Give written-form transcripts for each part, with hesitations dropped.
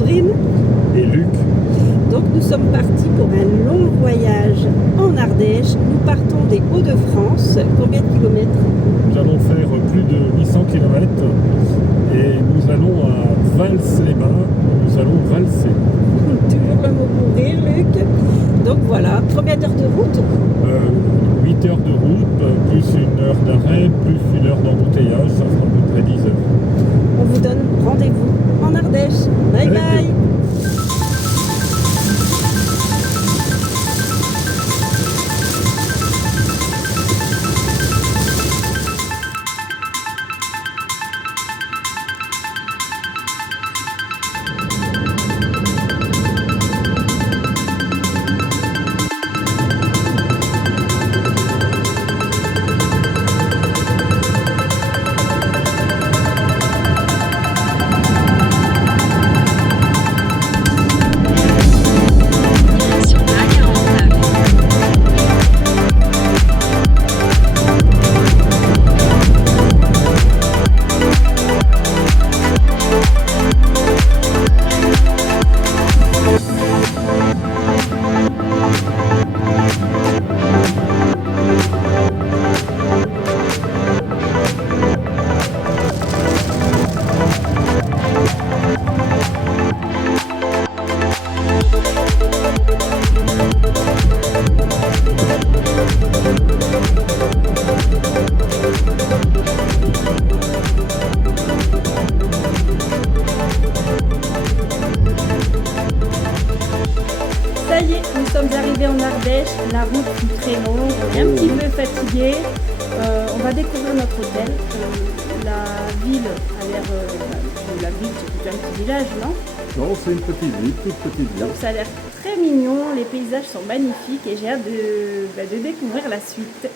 Sandrine et Luc. Donc nous sommes partis pour un long voyage en Ardèche. Nous partons des Hauts-de-France. Combien de kilomètres? Nous allons faire plus de 800 km et nous allons à Vals-les-Bains. Nous allons valser. Toujours le mot pour rire, Luc. Donc voilà, combien d'heures de route? 8 heures de route, plus 1 heure d'arrêt, plus 1 heure d'embouteillage, ça fera à peu près 10 heures. On vous donne rendez-vous en Ardèche. Bye bye. Ça y est, nous sommes arrivés en Ardèche. La route fut très longue, on est un petit peu fatigué. On va découvrir notre hôtel. La ville a l'air. La ville, c'est plutôt un petit village, non? Non, c'est une petite ville, toute petite ville. Donc ça a l'air très mignon, les paysages sont magnifiques et j'ai hâte de découvrir la suite.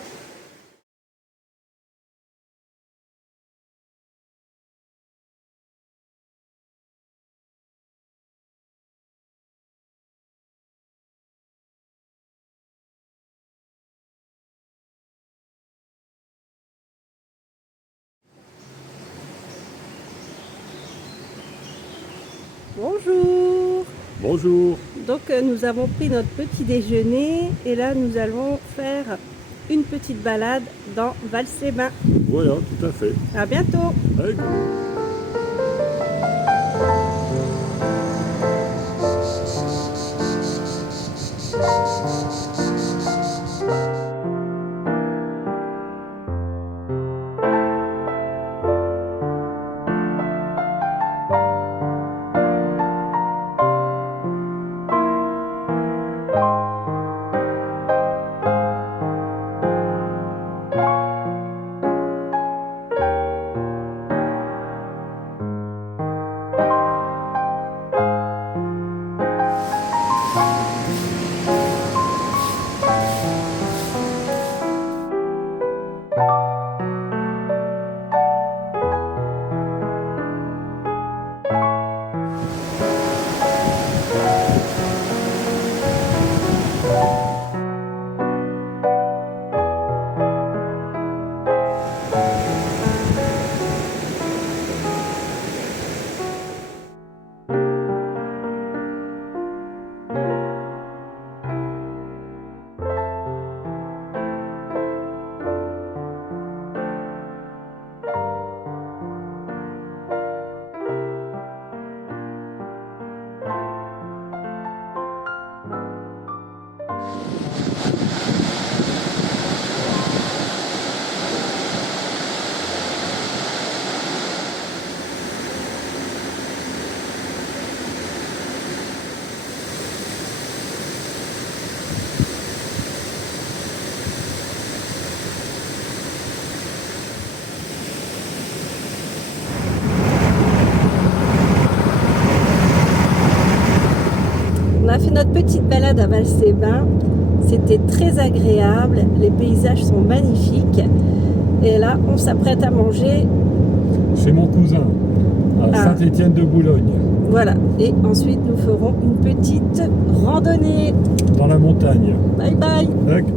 Bonjour. Bonjour. Donc nous avons pris notre petit déjeuner et là nous allons faire une petite balade dans Vals-les-Bains. Voilà, tout à fait. À bientôt. Avec On a fait notre petite balade à Vals-les-Bains. C'était très agréable, les paysages sont magnifiques. Et là, on s'apprête à manger. chez mon cousin, à Saint-Étienne-de-Boulogne. Voilà, et ensuite nous ferons une petite randonnée. Dans la montagne. Bye bye. D'accord.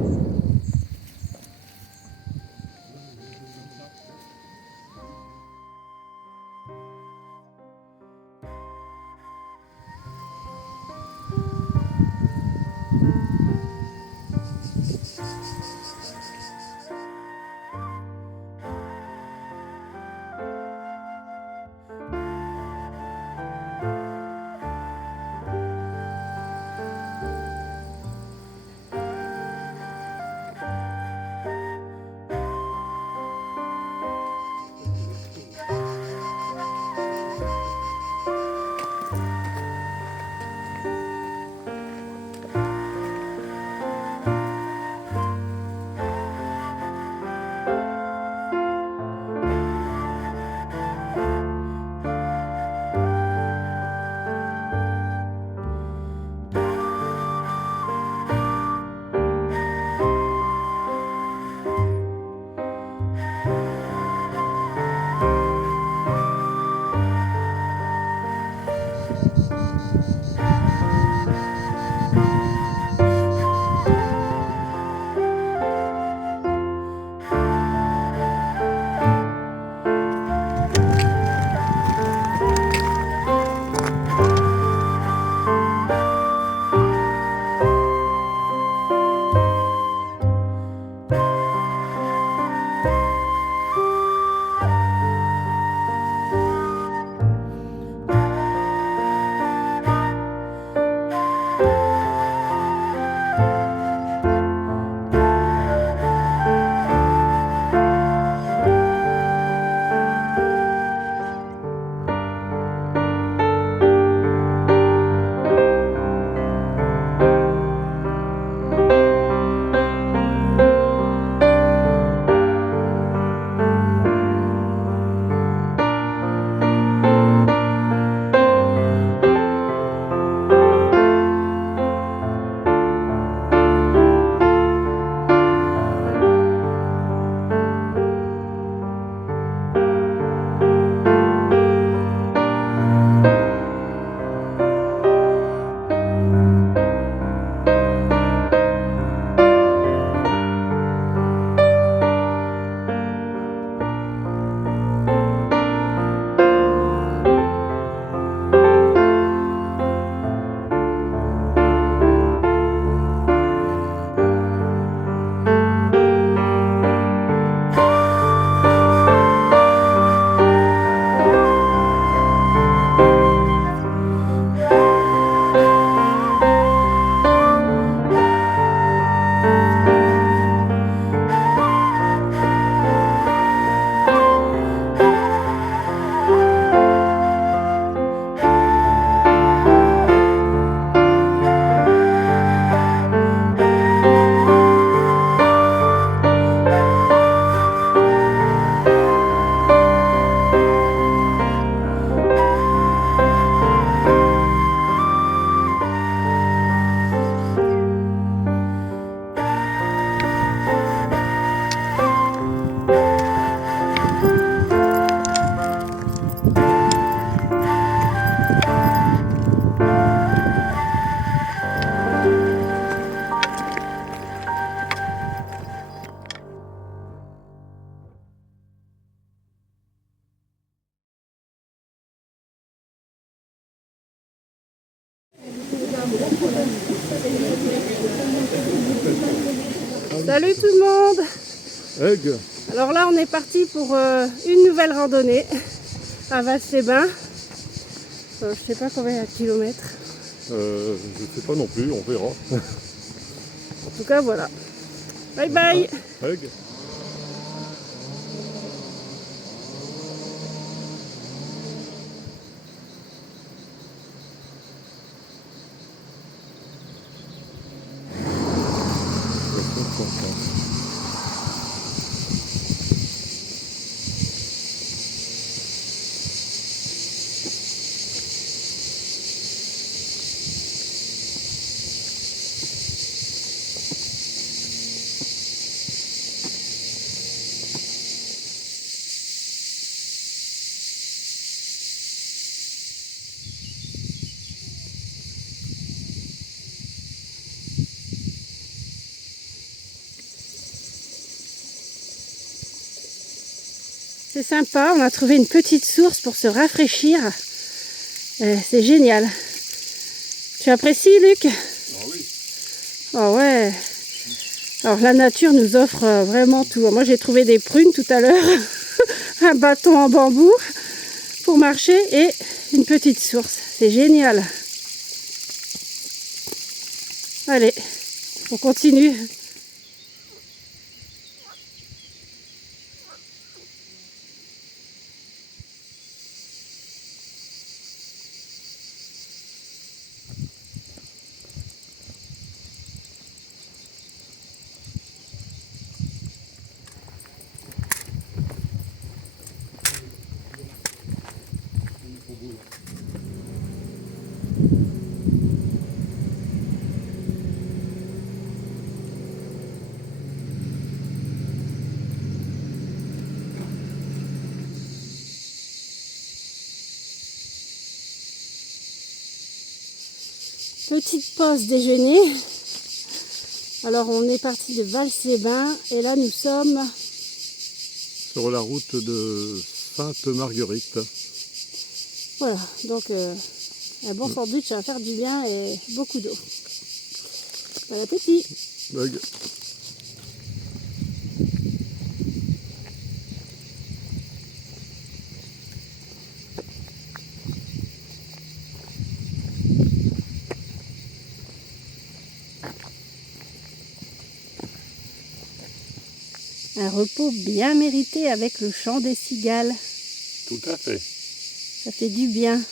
Salut tout le monde. Hugues. Alors là on est parti pour une nouvelle randonnée à Vals-les-Bains. Je sais pas combien il y a de kilomètres. Je sais pas non plus, on verra. En tout cas voilà. Bye bye. Hugues. C'est sympa, on a trouvé une petite source pour se rafraîchir. C'est génial. Tu apprécies, Luc? Ah oui. Ah ouais. Alors la nature nous offre vraiment tout. Moi j'ai trouvé des prunes tout à l'heure, un bâton en bambou pour marcher et une petite source. C'est génial. Allez, on continue. Petite pause déjeuner. Alors on est parti de Vals-les-Bains et là nous sommes Sur la route de Sainte-Marguerite. voilà, donc un bon sandwich, ça va faire du bien et beaucoup d'eau. Bon appétit. Hugues. Un repos bien mérité avec le chant des cigales. Tout à fait. Ça fait du bien.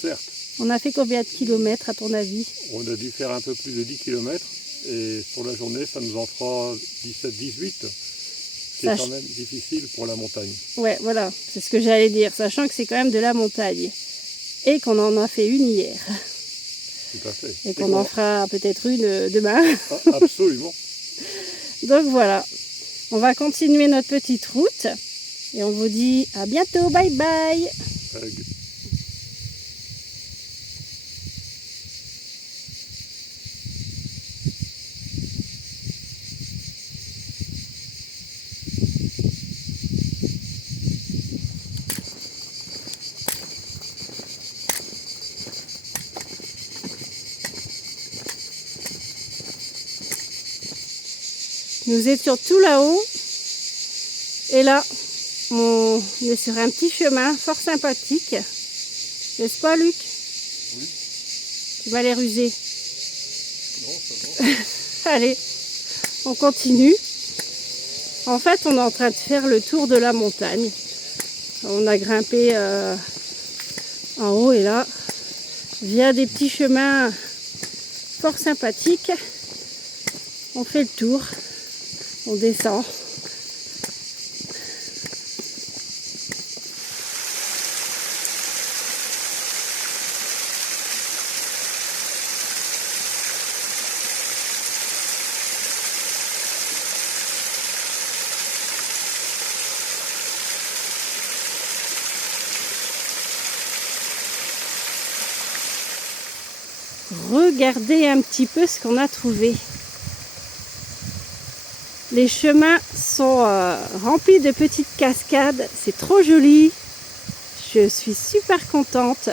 Certes. On a fait combien de kilomètres à ton avis? On a dû faire un peu plus de 10 km et sur la journée, ça nous en fera 17-18. C'est quand même difficile pour la montagne. Ouais, voilà, c'est ce que j'allais dire, sachant que c'est quand même de la montagne. Et qu'on en a fait une hier. Tout à fait. Et qu'on en fera peut-être une demain. Ah, absolument. Donc voilà, on va continuer notre petite route. Et on vous dit à bientôt, bye bye. Hugues. Nous étions tout là-haut. Et là, on est sur un petit chemin fort sympathique. N'est-ce pas, Luc? Oui. Tu vas les ruser. Non, ça va. Allez, on continue. En fait, on est en train de faire le tour de la montagne. On a grimpé en haut et là, via des petits chemins fort sympathiques, on fait le tour, on descend. Regardez un petit peu ce qu'on a trouvé. Les chemins sont remplis de petites cascades. C'est trop joli. Je suis super contente.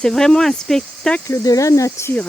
C'est vraiment un spectacle de la nature.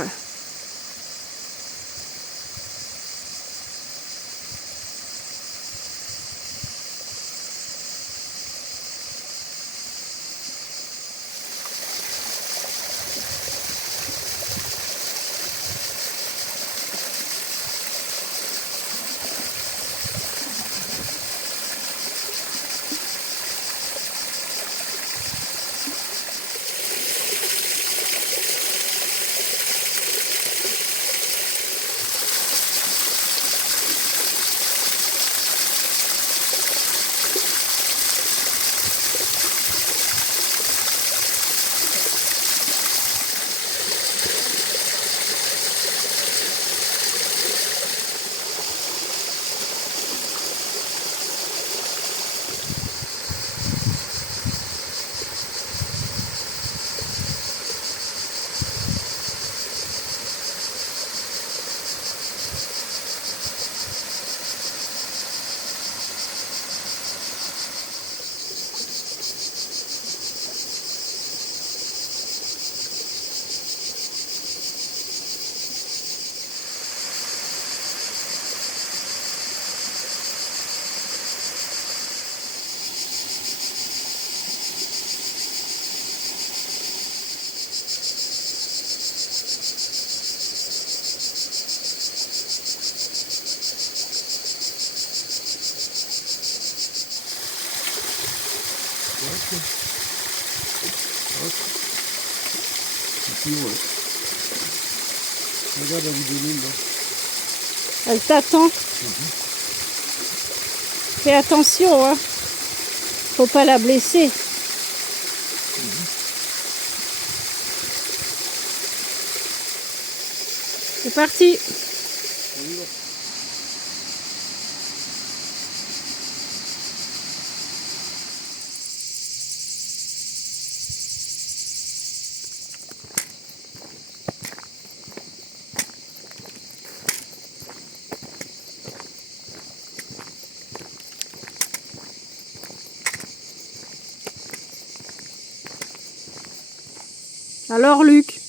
ici, ouais. Regarde la vidéo là. Elle t'attend. Fais attention, hein. Faut pas la blesser. C'est parti. On y va. Alors Luc,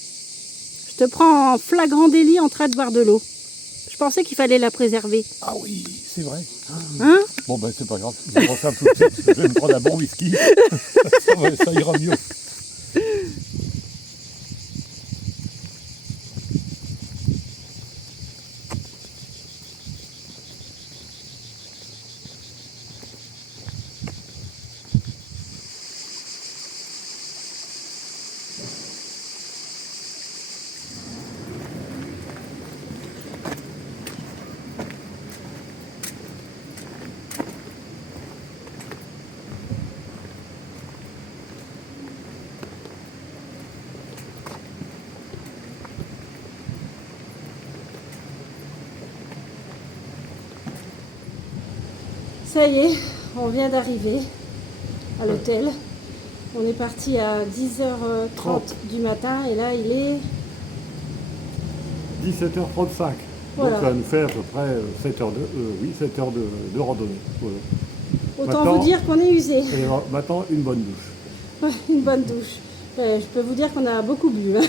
je te prends en flagrant délit en train de boire de l'eau. Je pensais qu'il fallait la préserver. Ah oui, c'est vrai. Hein? Bon ben c'est pas grave, je prends ça tout de suite, je vais me prendre un bon whisky. Ça ira mieux. Ça y est, on vient d'arriver à l'hôtel. On est parti à 10h30 du matin et là il est... 17h35. Voilà. Donc ça va nous faire à peu près 7 heures de randonnée. Voilà. Autant Maintenant- vous dire qu'on est usé. Et maintenant une bonne douche. Une bonne douche. Je peux vous dire qu'on a beaucoup bu. Hein.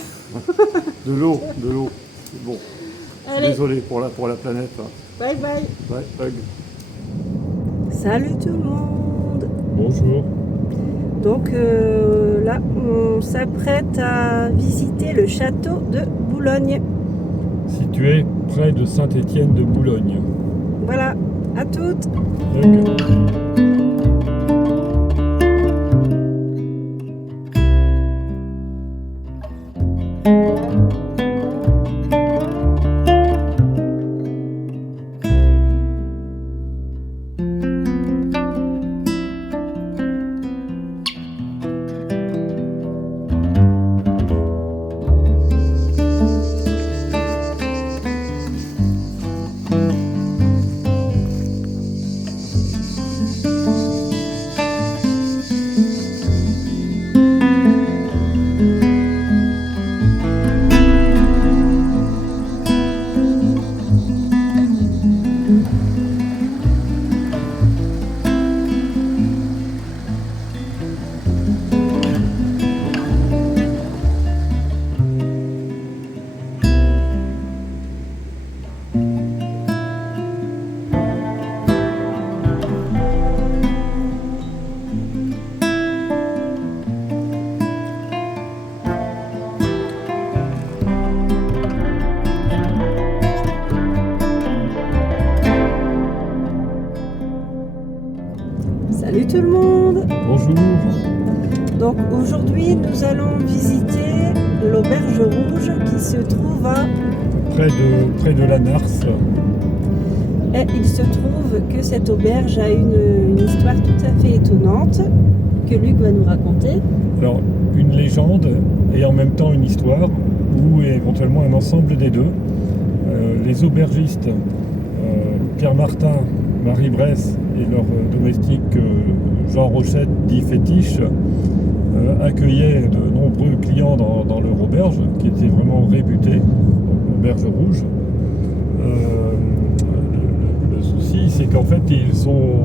De l'eau. Bon, Allez, désolé pour la planète. Hein. bye bye. Ouais, bug. Salut tout le monde. Bonjour. Donc là, on s'apprête à visiter le château de Boulogne. Situé près de Saint-Étienne de Boulogne. Voilà, à toutes. Salut tout le monde. Bonjour. Donc aujourd'hui nous allons visiter l'auberge rouge qui se trouve à... Près de la Narse. Et il se trouve que cette auberge a une histoire tout à fait étonnante que Luc va nous raconter. Alors, une légende et en même temps une histoire, ou éventuellement un ensemble des deux. Les aubergistes, Pierre Martin, Marie Bresse et leur domestique Jean Rochette, dit Fétiche, accueillaient de nombreux clients dans leur auberge, qui était vraiment réputée, donc l'auberge rouge. Le souci, c'est qu'en fait, ils ont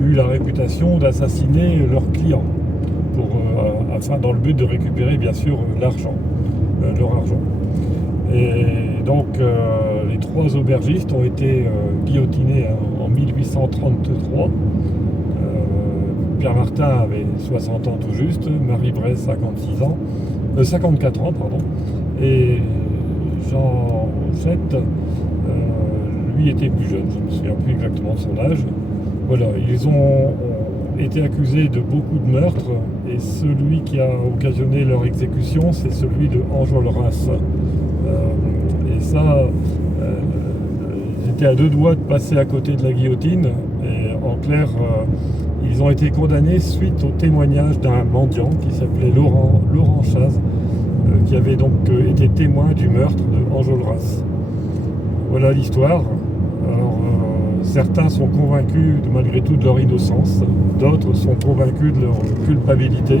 eu la réputation d'assassiner leurs clients, afin dans le but de récupérer bien sûr l'argent, leur argent. Et donc les trois aubergistes ont été guillotinés en 1833. Pierre Martin avait 60 ans tout juste, Marie Bresse 54 ans, pardon, et Jean Rochette, lui était plus jeune, je ne me souviens plus exactement de son âge. Voilà, ils ont été accusés de beaucoup de meurtres et celui qui a occasionné leur exécution, c'est celui de Enjolras. Et ça, ils étaient à deux doigts de passer à côté de la guillotine. Et en clair, ils ont été condamnés suite au témoignage d'un mendiant qui s'appelait Laurent Chaz, qui avait donc été témoin du meurtre de Enjolras. Voilà l'histoire. Alors, certains sont convaincus malgré tout de leur innocence, d'autres sont convaincus de leur culpabilité.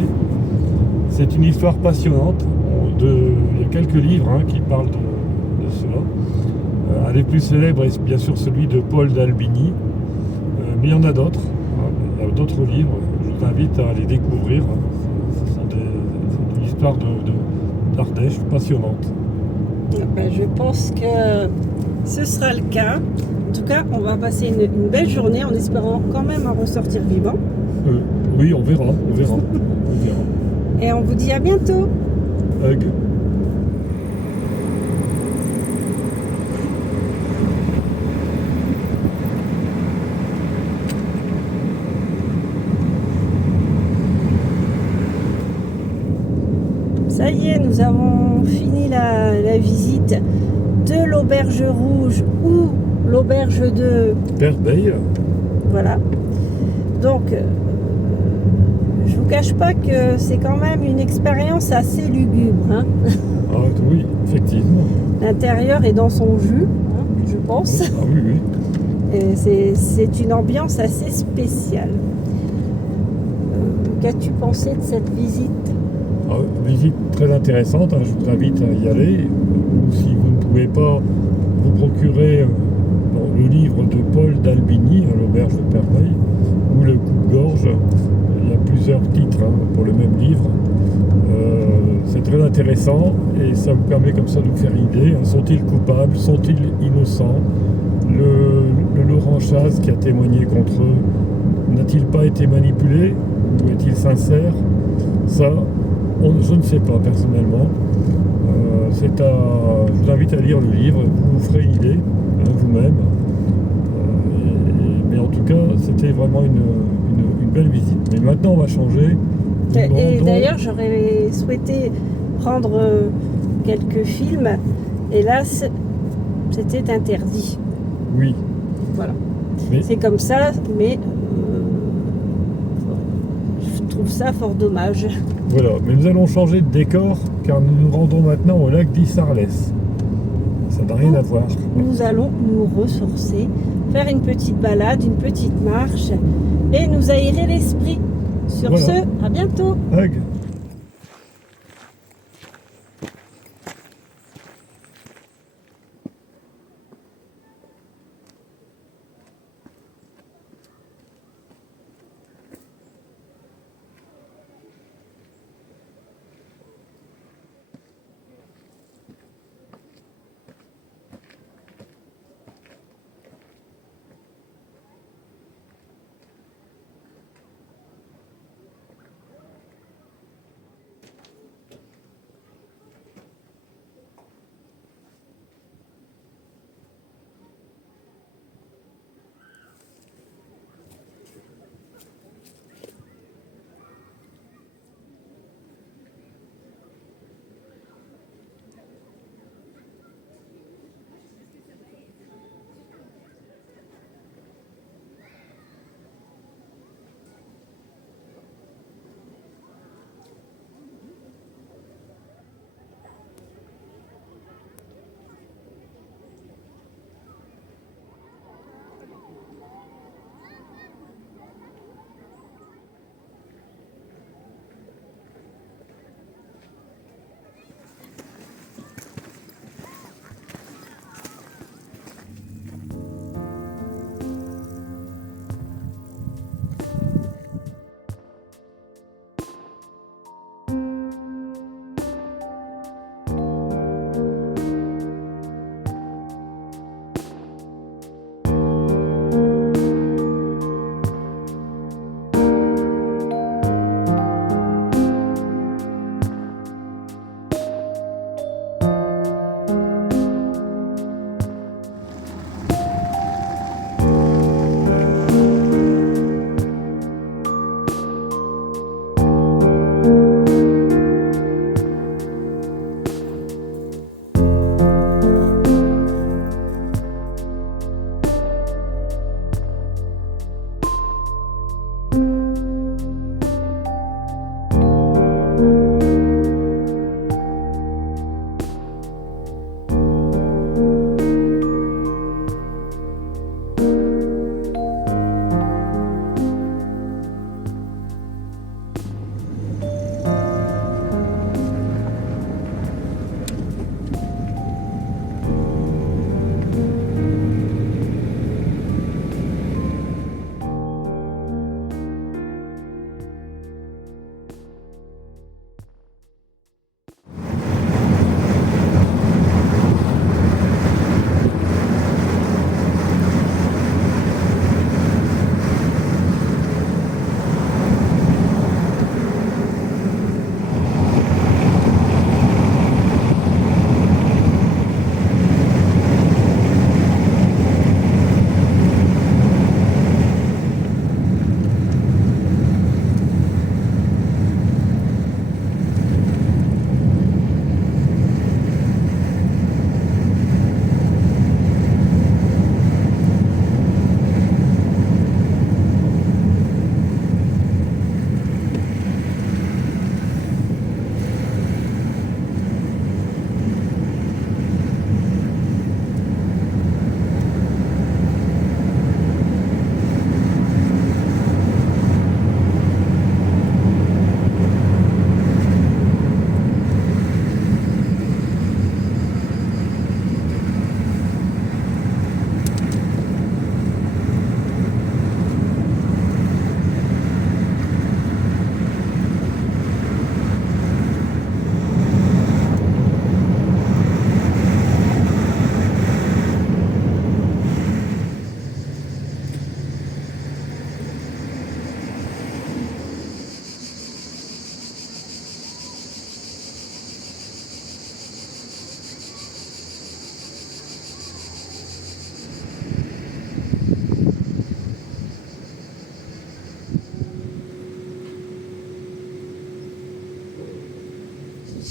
C'est une histoire passionnante. Il y a quelques livres qui parlent de cela. Un des plus célèbres est bien sûr celui de Paul d'Albigny, mais il y en a d'autres. Il y a d'autres livres, je vous invite à les découvrir. C'est une histoire d'Ardèche passionnante. Ben, je pense que ce sera le cas. En tout cas, on va passer une belle journée en espérant quand même en ressortir vivant. Oui, on verra. Et on vous dit à bientôt. Hug. Ça y est, nous avons fini la visite de l'auberge rouge ou l'auberge de Perbeil. Voilà. Donc, je vous cache pas que c'est quand même une expérience assez lugubre. Hein. Ah oui, effectivement. L'intérieur est dans son jus, je pense. Ah oui. Et c'est une ambiance assez spéciale. Qu'as-tu pensé de cette visite? Visite très intéressante, je vous invite à y aller. Ou si vous ne pouvez pas vous procurer le livre de Paul d'Albigny, à l'auberge de Perbeil, ou le Coupe-Gorge, il y a plusieurs titres pour le même livre. C'est très intéressant et ça vous permet comme ça de vous faire une idée. Sont-ils coupables? Sont-ils innocents? Le Laurent Chaz qui a témoigné contre eux, n'a-t-il pas été manipulé? Ou est-il sincère? Ça, je ne sais pas personnellement. Je vous invite à lire le livre, vous vous ferez une idée vous-même. Mais en tout cas, c'était vraiment une belle visite. Mais maintenant, on va changer. Et d'ailleurs, j'aurais souhaité prendre quelques films. Et là, c'était interdit. Oui. Voilà. C'est comme ça, mais je trouve ça fort dommage. Voilà, mais nous allons changer de décor car nous nous rendons maintenant au lac d'Issarles. Ça n'a rien à voir. Nous allons nous ressourcer, faire une petite balade, une petite marche et nous aérer l'esprit. Sur ce, à bientôt. Hug.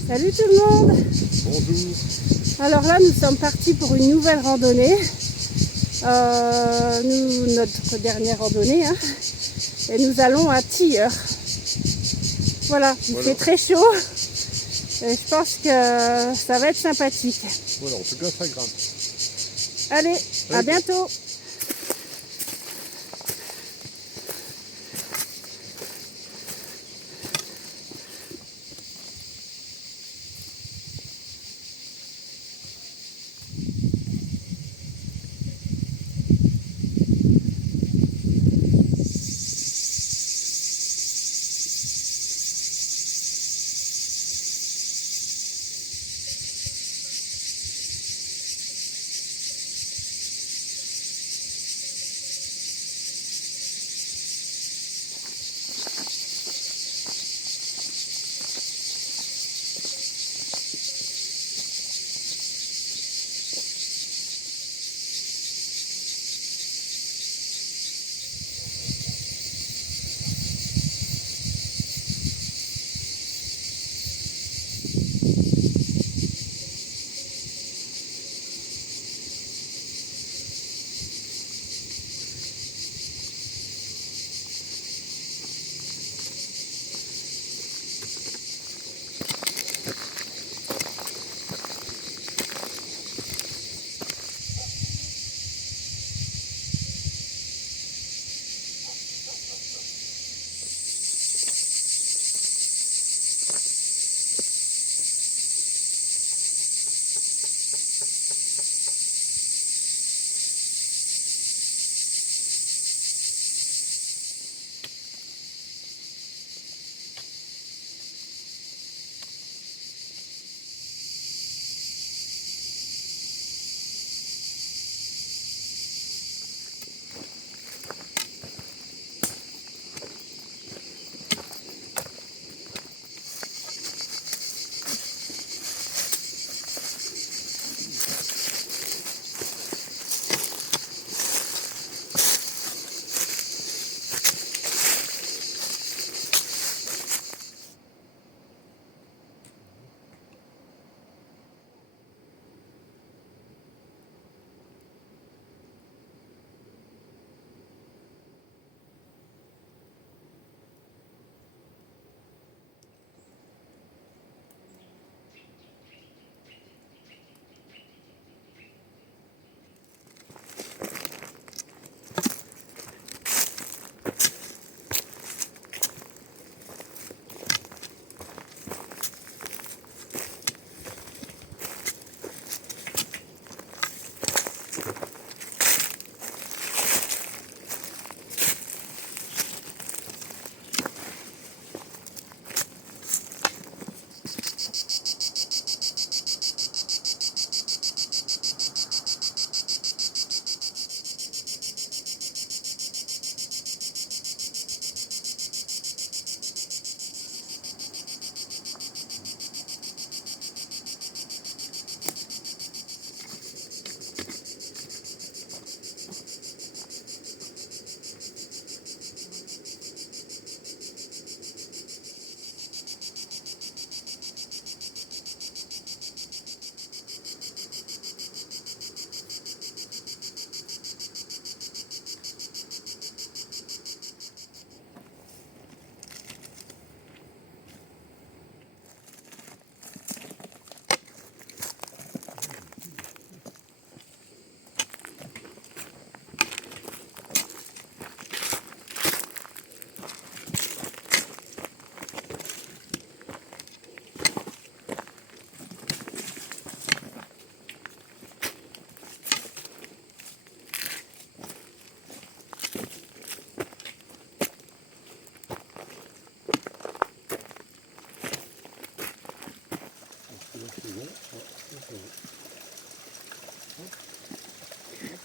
Salut tout le monde. Bonjour. Alors là, nous sommes partis pour une nouvelle randonnée. Notre dernière randonnée. Hein. Et nous allons à Tilleur. Voilà, il fait très chaud. Et je pense que ça va être sympathique. Voilà, en tout cas, ça grimpe. Allez, à bientôt.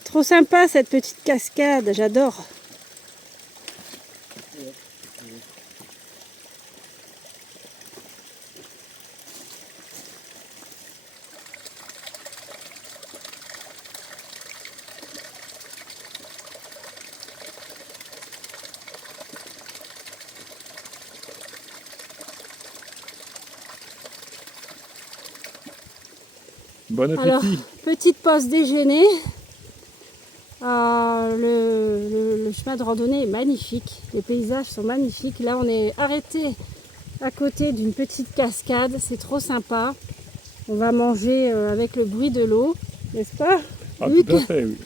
Trop sympa cette petite cascade, j'adore. Bon appétit. Alors, petite pause déjeuner. Le chemin de randonnée est magnifique. Les paysages sont magnifiques. Là, on est arrêté à côté d'une petite cascade. C'est trop sympa. On va manger avec le bruit de l'eau, n'est-ce pas, Ah, Luc? tout à fait, oui.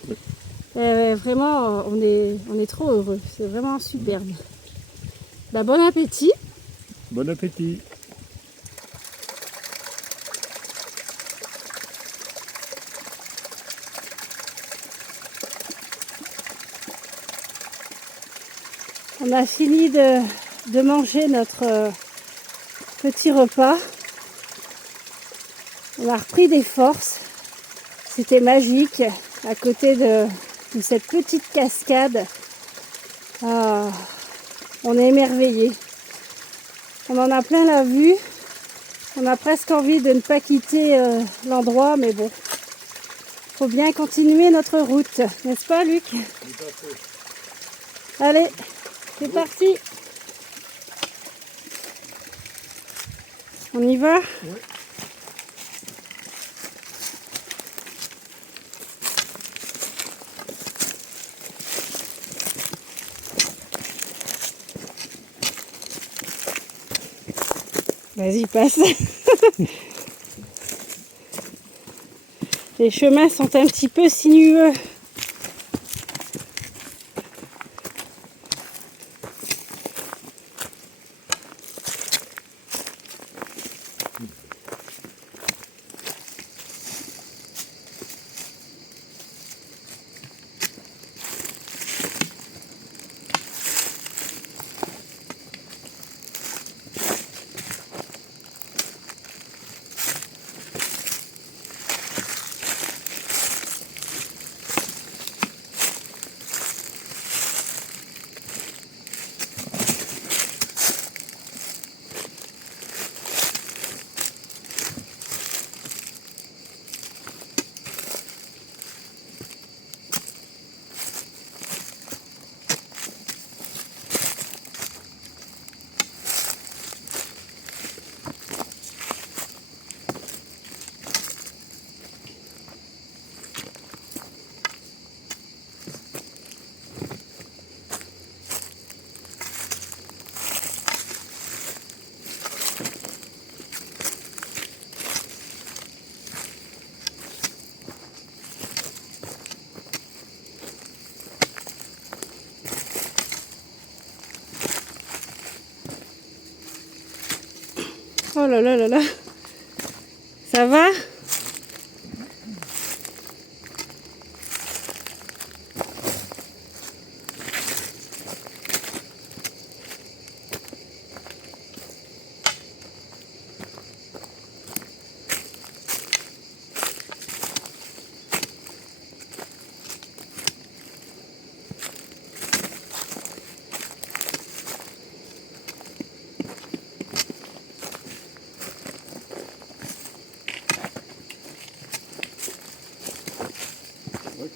Vraiment, on est trop heureux. C'est vraiment superbe. Bah, bon appétit. Bon appétit. On a fini de manger notre petit repas. On a repris des forces. C'était magique à côté de cette petite cascade. Ah, on est émerveillés. On en a plein la vue. On a presque envie de ne pas quitter l'endroit, mais bon. Faut bien continuer notre route, n'est-ce pas, Luc? Allez, c'est parti. On y va? Oui. Vas-y, passe. Les chemins sont un petit peu sinueux. Oh là là là là. Ça va?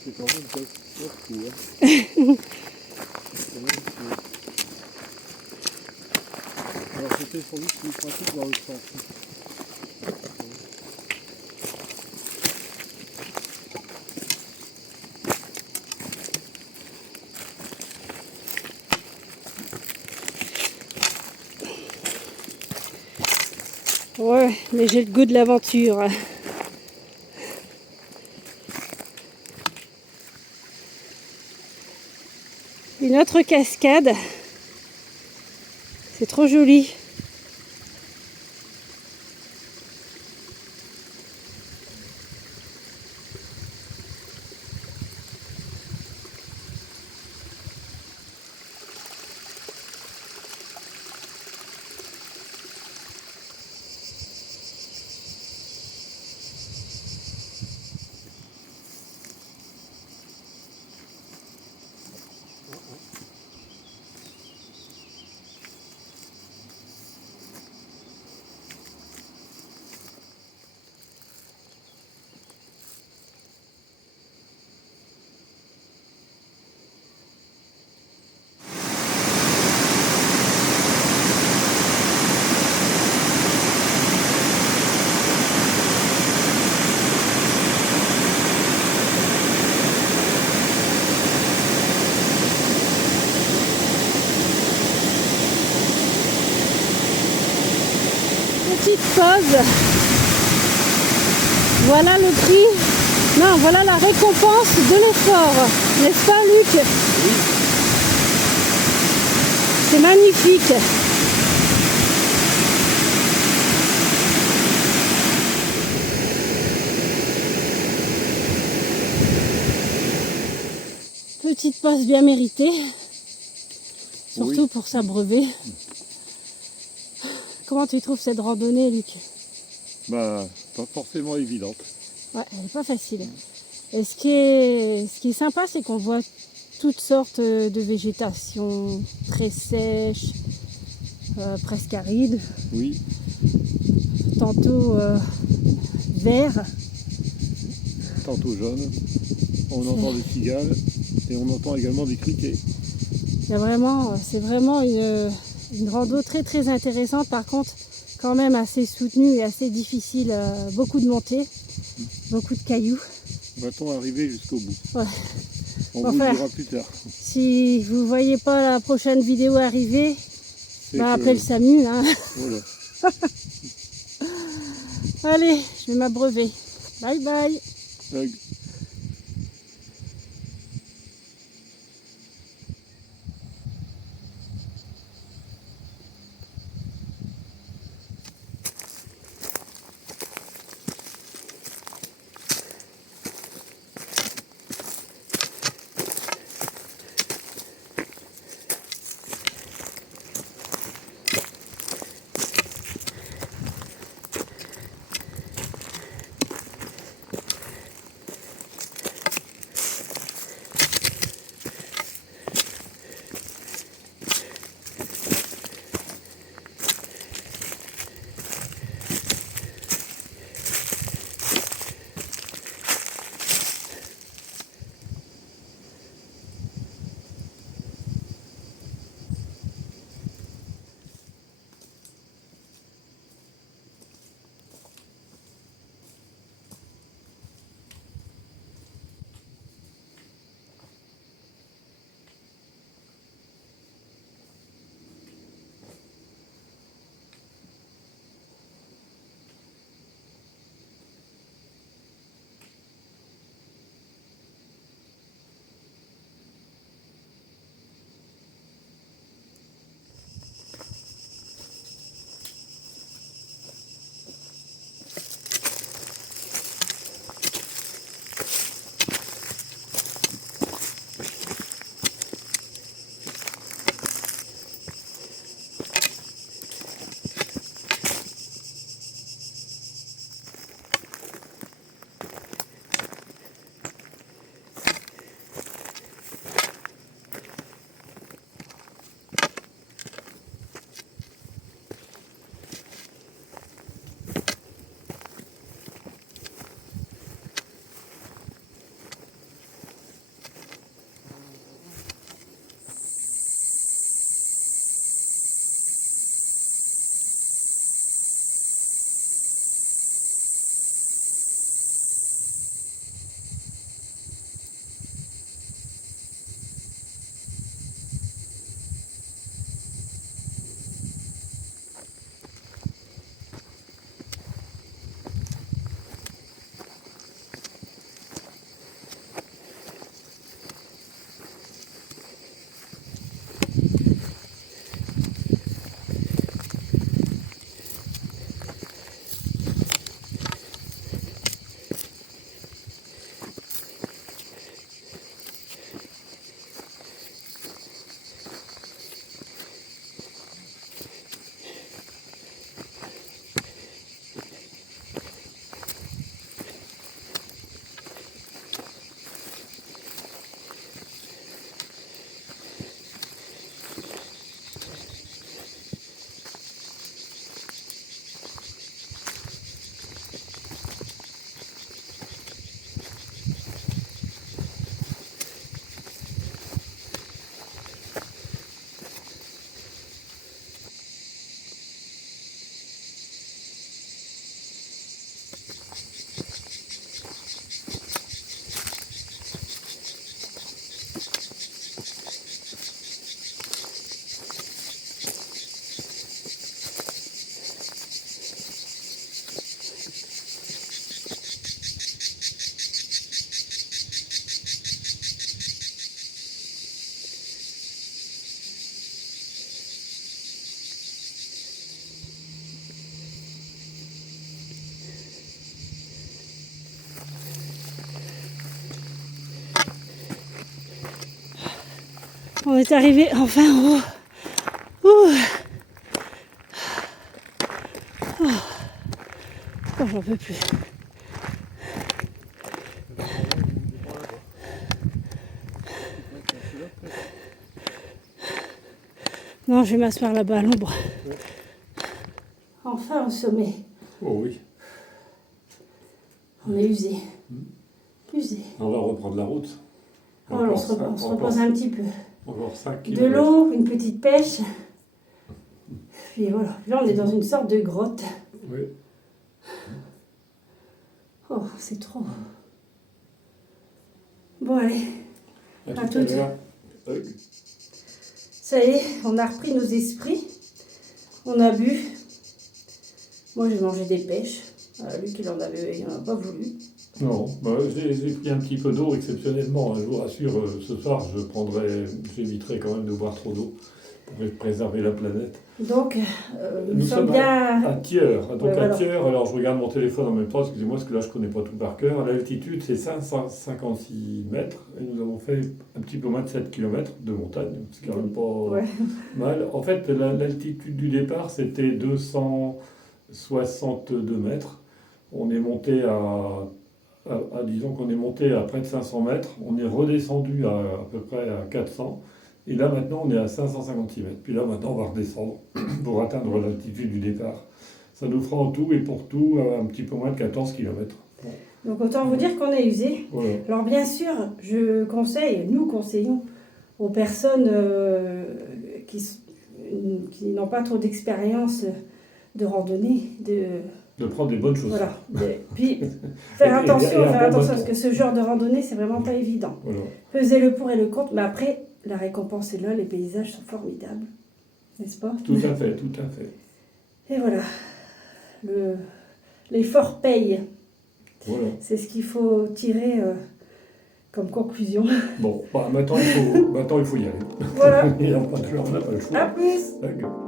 C'est quand même pas surtout, hein. C'est magnifique. Alors c'était sans doute plus pratique dans l'autre sens. Ouais, mais j'ai le goût de l'aventure. Une autre cascade. C'est trop joli. pause. Voilà le prix. Non, voilà la récompense de l'effort. N'est-ce pas, Luc? Oui. C'est magnifique. Petite pause bien méritée. Surtout Oui. pour s'abreuver. Comment tu trouves cette randonnée, Luc? Bah, pas forcément évidente. Ouais, elle n'est pas facile. Et ce qui est sympa, c'est qu'on voit toutes sortes de végétation très sèche, presque aride, Oui. tantôt vert. Tantôt jaune. On entend des cigales et on entend également des criquets. Il y a vraiment, c'est vraiment une rando très très intéressante. Par contre, quand même assez soutenue et assez difficile. Beaucoup de montées, beaucoup de cailloux. Va-t-on arriver jusqu'au bout? Ouais. On Enfin, vous le dira plus tard. Si vous ne voyez pas la prochaine vidéo arriver, C'est bah, que- appelez le SAMU. Hein. Voilà. Allez, je vais m'abreuver. Bye bye. Hug. On est arrivé enfin en haut. Ouh. Oh, j'en peux plus. Non, je vais m'asseoir là-bas à l'ombre. Enfin au sommet. Oh oui. On est usé. Usé. On va reprendre la route. Oh, on se repose un petit peu. Encore 5 De km. l'eau, une petite pêche. Puis voilà. Là, on est dans une sorte de grotte. Oui. Oh, c'est trop. Bon, allez. À tout à l'heure. Oui. Ça y est, on a repris nos esprits. On a bu. Moi, j'ai mangé des pêches. Lui, il en a pas voulu. Non, j'ai pris un petit peu d'eau exceptionnellement. Je vous rassure, ce soir, j'éviterai quand même de boire trop d'eau pour préserver la planète. Donc, nous sommes bien... à Thiers. Donc Ouais, voilà. à Thiers, alors je regarde mon téléphone en même temps, excusez-moi, parce que là je ne connais pas tout par cœur. L'altitude, c'est 556 mètres et nous avons fait un petit peu moins de 7 km de montagne. C'est quand même pas mal. En fait, l'altitude du départ, c'était 262 mètres. On est monté disons qu'on est monté à près de 500 mètres, on est redescendu à peu près à 400, et là maintenant on est à 556 mètres. Puis là maintenant on va redescendre pour atteindre l'altitude du départ. Ça nous fera en tout et pour tout un petit peu moins de 14 km. Donc autant vous dire qu'on est usé. Voilà. Alors bien sûr, nous conseillons aux personnes qui n'ont pas trop d'expérience de randonnée, de prendre des bonnes choses. Voilà. Puis faire attention bon parce que ce genre de randonnée, c'est vraiment pas évident. Voilà. Peser le pour et le contre, mais après, la récompense est là, les paysages sont formidables. N'est-ce pas? Tout à fait, tout à fait. Et voilà. L'effort paye. Voilà. C'est ce qu'il faut tirer comme conclusion. Bon, maintenant il faut y aller. Voilà. Et on n'a pas le choix. À plus. D'accord.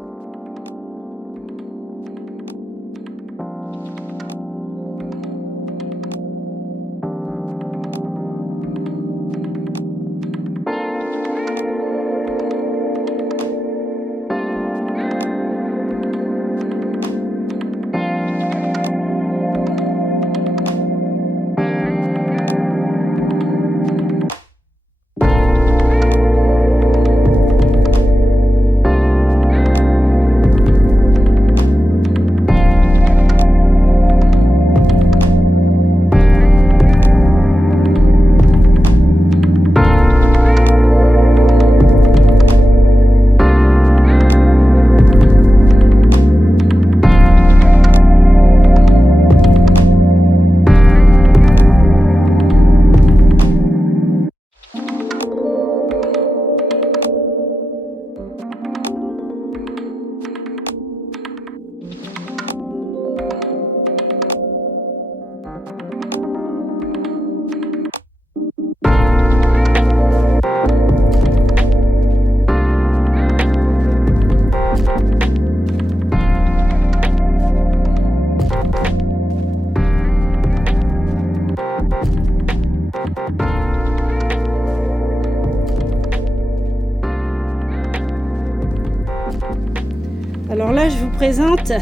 Alors là, je vous présente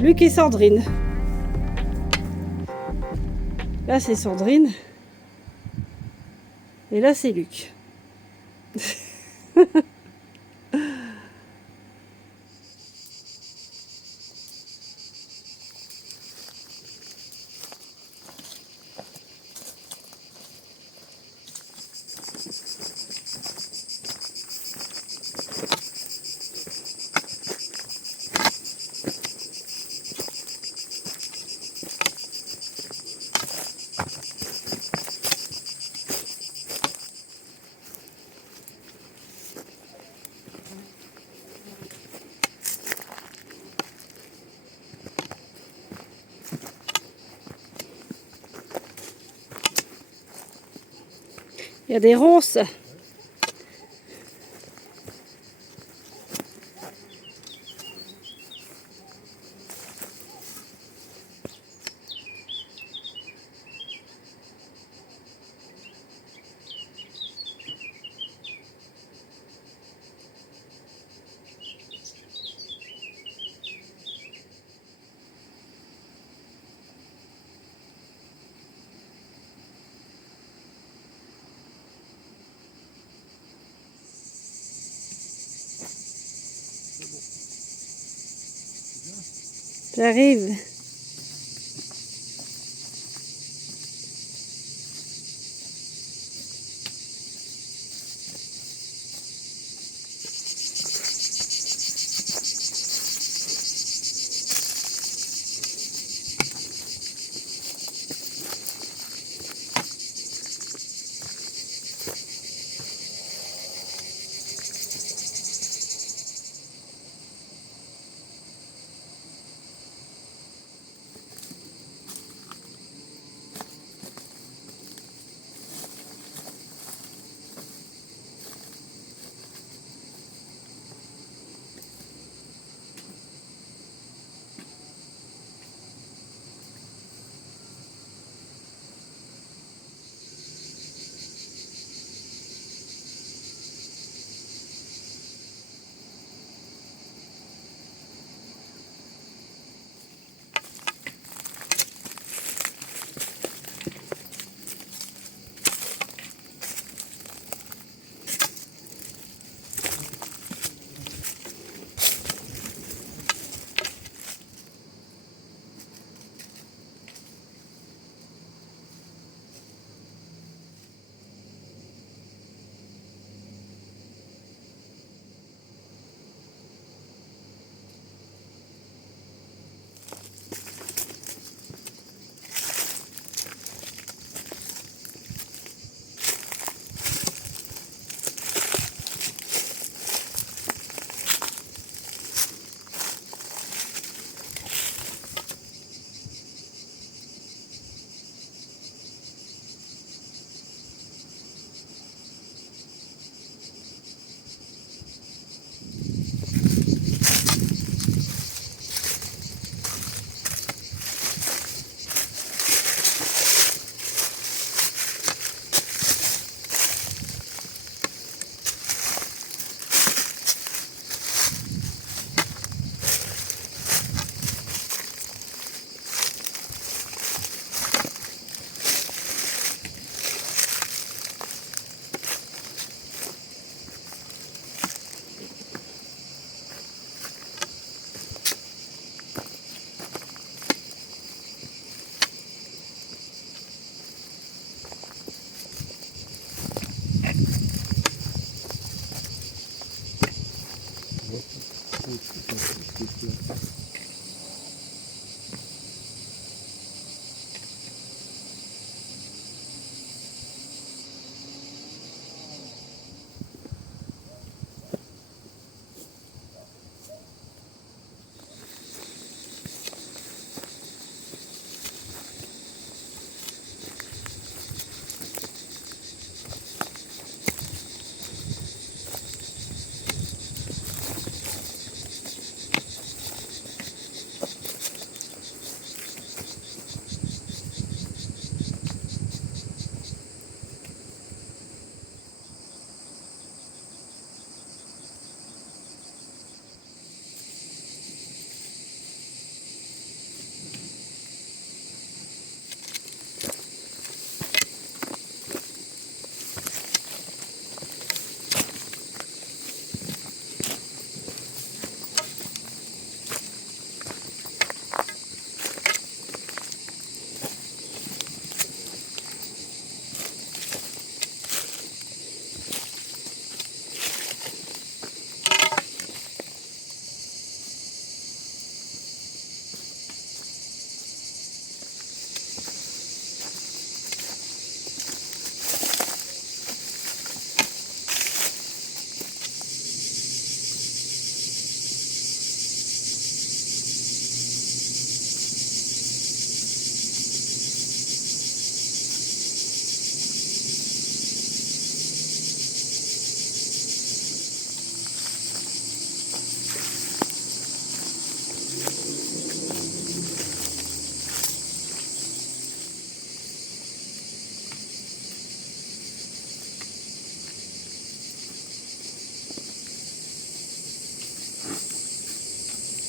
Luc et Sandrine. Là, c'est Sandrine. Et là, c'est Luc. Il y a des ronces. J'arrive.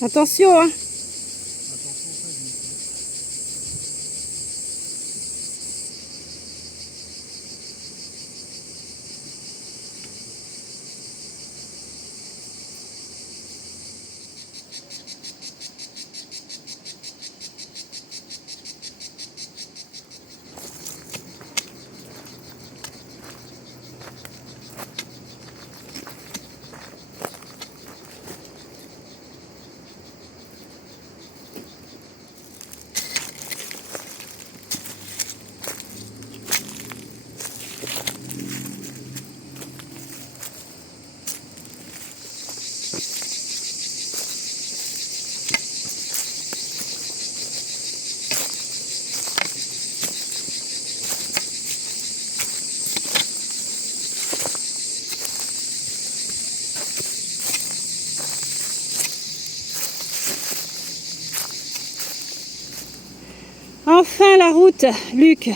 Attention, hein. Enfin la route, Luc.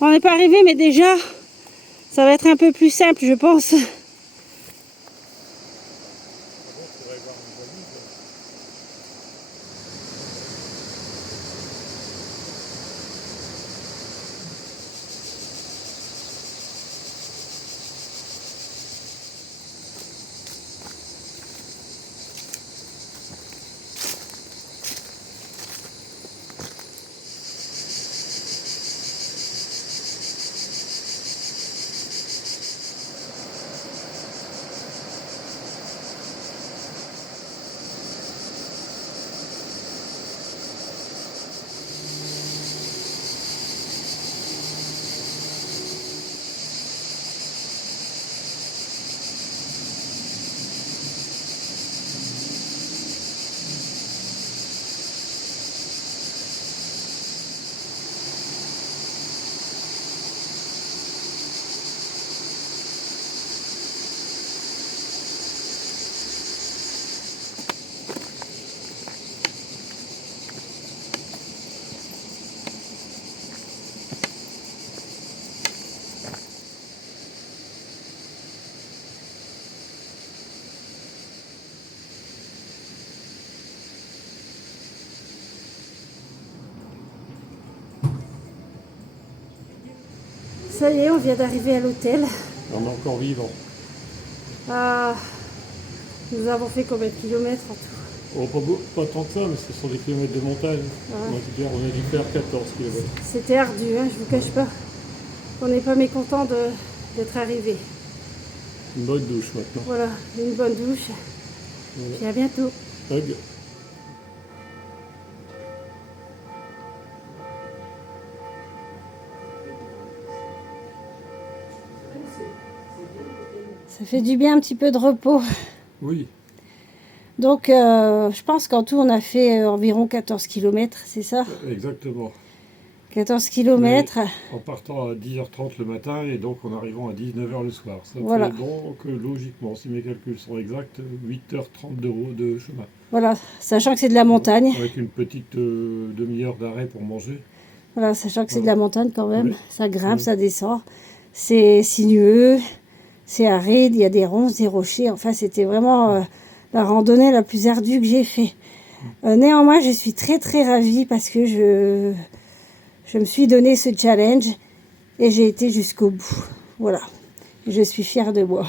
On n'est pas arrivé, mais déjà, ça va être un peu plus simple, je pense. Ça y est, on vient d'arriver à l'hôtel. On est encore vivant. Ah, nous avons fait combien de kilomètres en tout? Oh, pas tant que ça, mais ce sont des kilomètres de montagne. Ouais. On a dû faire 14 kilomètres. C'était ardu, hein, je vous cache pas. On n'est pas mécontent d'être arrivé. Une bonne douche maintenant. Voilà, une bonne douche. Voilà. Puis à bientôt. Hug. Ça fait du bien un petit peu de repos. Oui, Donc, je pense qu'en tout, on a fait environ 14 km, c'est ça? exactement. 14 km. En partant à 10h30 le matin et donc en arrivant à 19h le soir. Ça Voilà. fait donc logiquement, si mes calculs sont exacts, 8h30 de chemin. Voilà, sachant que c'est de la montagne. Avec une petite demi-heure d'arrêt pour manger. Voilà, sachant que c'est de la montagne quand même. Oui. Ça grimpe, Oui. ça descend. C'est sinueux, c'est aride, il y a des ronces, des rochers. Enfin, c'était vraiment la randonnée la plus ardue que j'ai fait. Néanmoins, je suis très très ravie parce que je me suis donné ce challenge et j'ai été jusqu'au bout. Voilà, je suis fière de moi.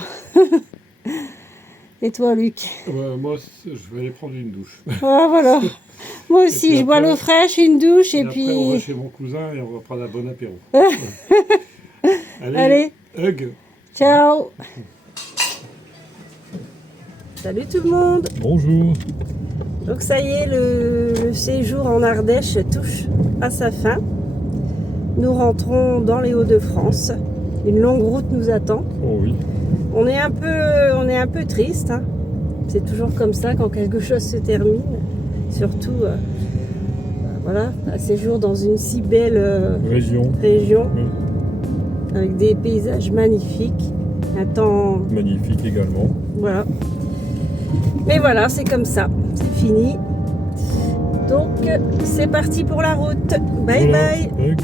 Et toi, Luc? Moi, je vais aller prendre une douche. Ah, voilà. Moi aussi, puis je bois après- l'eau fraîche, une douche et Après, on va puis... chez mon cousin et on va prendre un bon apéro. Allez. Hug. Ciao. Salut tout le monde. Bonjour. Donc ça y est, le séjour en Ardèche touche à sa fin. Nous rentrons dans les Hauts-de-France. Une longue route nous attend. Oh oui. On est un peu triste, hein. C'est toujours comme ça quand quelque chose se termine. Surtout, voilà, un séjour dans une si belle Région. région Oui. avec des paysages magnifiques, un temps, Magnifique également. voilà. Mais voilà, c'est comme ça, c'est fini. Donc, c'est parti pour la route. Bye Voilà. bye. Hug.